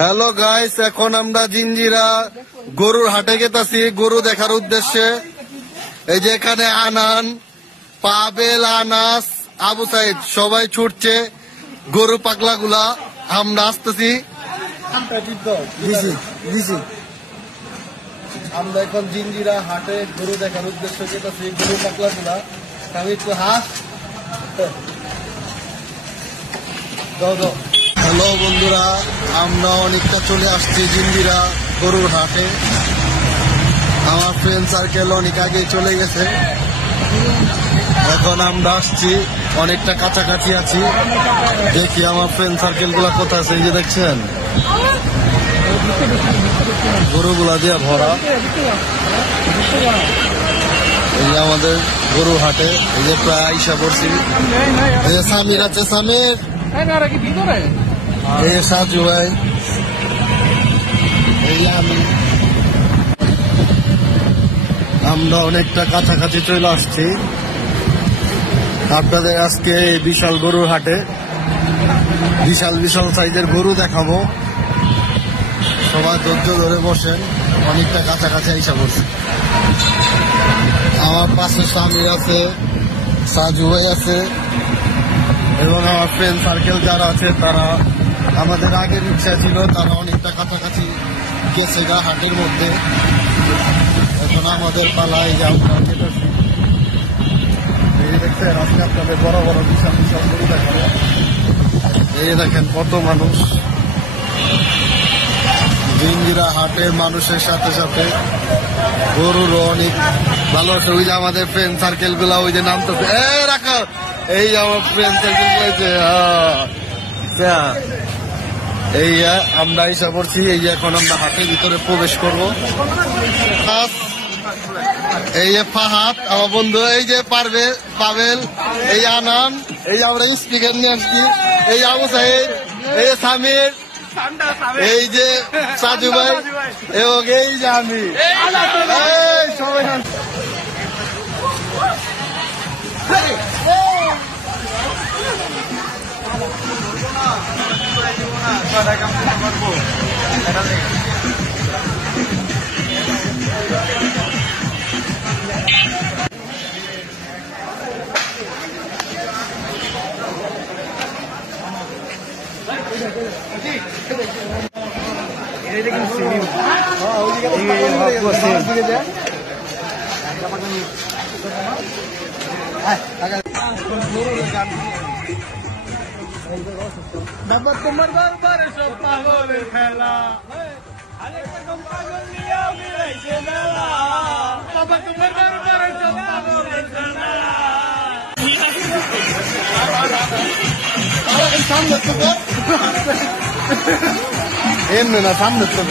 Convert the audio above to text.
Hello guys, এখন আমরা জিঞ্জিরা গরুর হাটে গেতাছি গরু দেখার উদ্দেশ্যে। এই যে এখানে আনান, পাবেল, আনাস, আবু সাইদ সবাই ছুটছে গরু পাগলা গুলা। আমরা আসতেছি, আমরা এখন জিঞ্জিরা হাটে গরু দেখার উদ্দেশ্যে গেতাছি গরু পাগলা গুলা। আমি একটু হাস। হ্যালো বন্ধুরা, আমরা অনেকটা চলে আসছি জিঞ্জিরা গরুর হাটে। আমার ফ্রেন্ড সার্কেল অনেক আগে চলে গেছে, এখন আমরা আসছি, অনেকটা কাছাকাছি আছি। দেখি আমার ফ্রেন্ড সার্কেল গুলা কোথায় আছে। এই যে দেখছেন গরুগুলা দিয়ে ভরা। এই যে আমাদের গরু হাটে, এই যে প্রায় আইসা পড়ছি। এই যে সামির আছে, সামির, এই সাজু ভাই, এই আমি, আমরা অনেকটা কাছাকাছি চলে আসছি আপনাদের আজকে বিশাল গরুর হাটে। বিশাল বিশাল সাইজের গরু দেখাবো, সবাই ধৈর্য ধরে বসেন, অনেকটা কাছাকাছি আইসা পড়ছে। আমার পাশে সামির আছে, সাজু ভাই আছে এবং আমার ফ্রেন্ড সার্কেল যারা আছে তারা আমাদের আগের ইচ্ছা ছিল, তারা অনেকটা কাছাকাছি গেছে গা হাটের মধ্যে। এখন আমাদের পালায় যে আমরা কেটেছি। এই দেখছেন আজকে আপনাদের বড় বড় বিশাল বিশাল গরু দেখাবো। এই দেখেন কত মানুষ। জিঞ্জিরা হাটের মানুষের সাথে সাথে গরুরও অনেক ভালো আছে। ওই যে আমাদের ফ্রেন্ড সার্কেল গুলা ওই যে নামতেছে, রাখা, এই আমার ফ্রেন্ড সার্কেল গুলো, এই আমরা এসে পড়ছি। এই যে এখন আমরা হাটের ভিতরে প্রবেশ করবো। এই যে ফাহাদ আমার বন্ধু, এই যে পাবেল, এই আনান, এই যে আমরা স্পিকার নিয়ে আসছি, এই আবু সাইদ, এই যে সামির, এই যে সাজু ভাই এবং এই যে আমি, সবাই তোমার বারবার সব পাগলের খেলা, বাবা তোমার বারবার সব পাগলের খেলা। সামনে তো এমনি না, সামনে তো